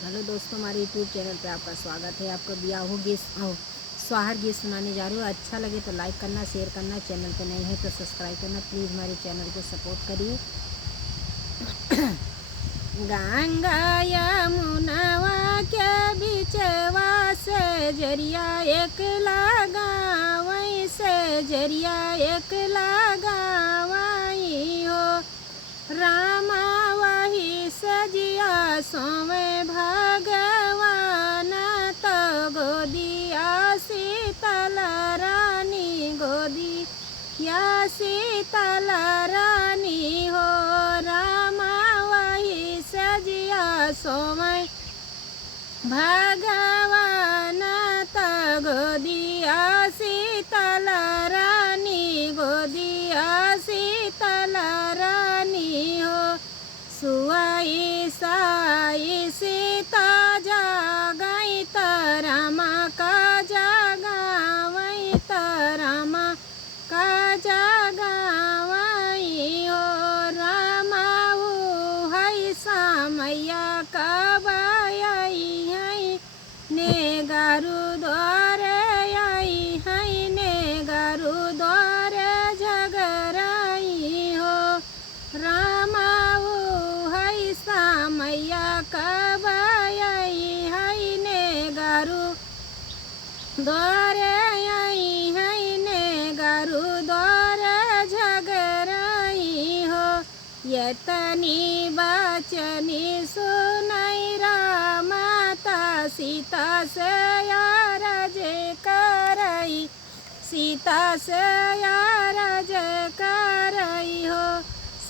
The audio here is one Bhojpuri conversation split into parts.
हेलो दोस्तों, हमारे यूट्यूब चैनल पे आपका स्वागत है। आपको बियाह स्वाहार गीत सुनाने जा रही हूँ। अच्छा लगे तो लाइक करना, शेयर करना, चैनल पे नहीं है तो सब्सक्राइब करना। प्लीज़ हमारे चैनल को सपोर्ट करिए। गंगा यमुनावा के बिचवा से जरिया एक लगावई से जरिया एक लगावई हो। रामा वही सजिया सोवे भगवान तो गोदिया शीतल रानी गोदिया शीतल रानी हो। रामा वही सजिया सोवे भगवान तो गोदिया शीतल रानी गोदिया शीतल रानी हो। सुआई साई सीता जागई त रामा का जागावई त रामा का जागावई हो। रामा हई सामैया कबाई हई ने गारू द्वारे आई हई ने गारू द्वारे झगराई हो। रामा हई सामैया कबाई हई ने गारू द्वारे आई हई ने गारू द्वारे झगराई हो। यतनी बचनी सुनई रामाता सीता से यारज करई सीता से यारज करई हो।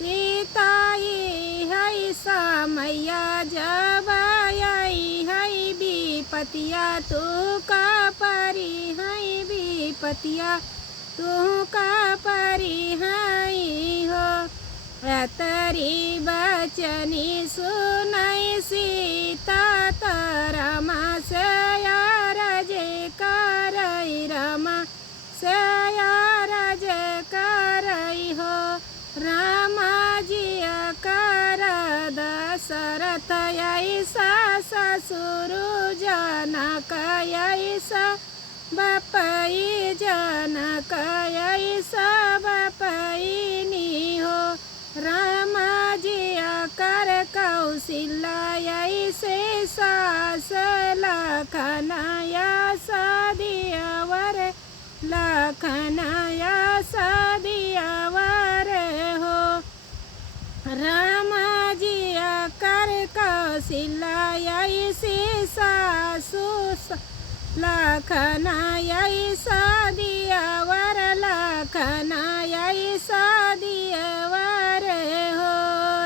सीताई हई सामैया जब आई हई विपतिया तू का परी हई विपतिया तू का परी हई हो। तरी बचनी सुनई सीता त रामा से यारज करई रामा से यारज करई हो। रामा जिया कर दशरथ ऐसा ससुर जनक ऐसा बपई जनक ऐसा बपईनी हो। रामा जिया कर कौशल्या ऐसे सास लखनया सदियावर लखनया सदियावर हो। रामा जिया कर कौशल्या ऐसे सासु लखनया सदियावर लखनया सदियावर हो।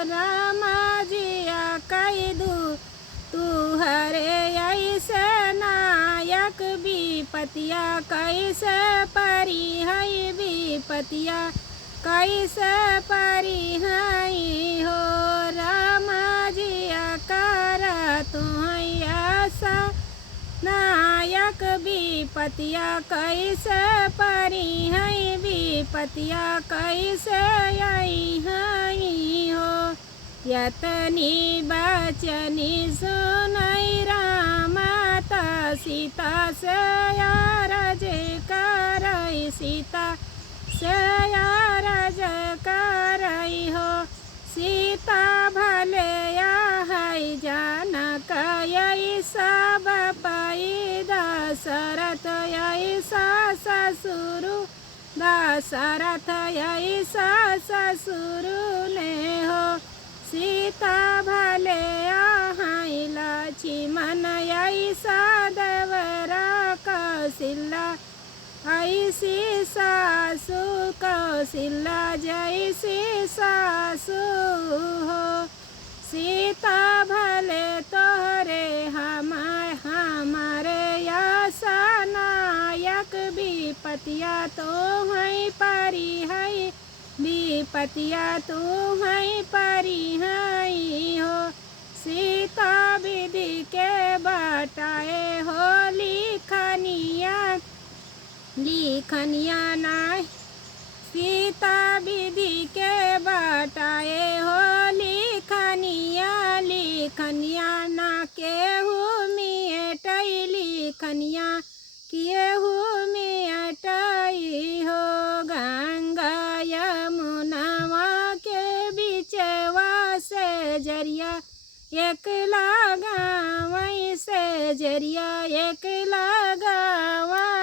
रामा जिया कई दू तू हरे ऐसे नायक विपतिया कैसे परी हई विपतिया कैसे परी हई हो। रामा जिया कर तुहैया नायक विपतिया कैसे परी हई विपतिया कैसे आई हई हो। यतनी बचनी सुनई रामाता सीता से यारज करई सीता से यारज करई हो। सीता भले हई जनक ऐसा बपई दशरथ ऐसा ससुर दशरथ ऐसा ससुर ने हो। सीता भले हई लक्ष्मण ऐसा देवरा कौशल्या ऐसी सासु कौशल्या जैसी सासु हो। सीता भले तोहरे हमारे ऐसा नायक विपतिया तो हई परी हई विपतिया तू हई परी हई हो। सीता विधि के बटाए हो लिखनिया नाय सीता विधि के बटाए हो लिखनिया लिखनिया ना के से जरिया एक लगावई से जरिया एक लगावई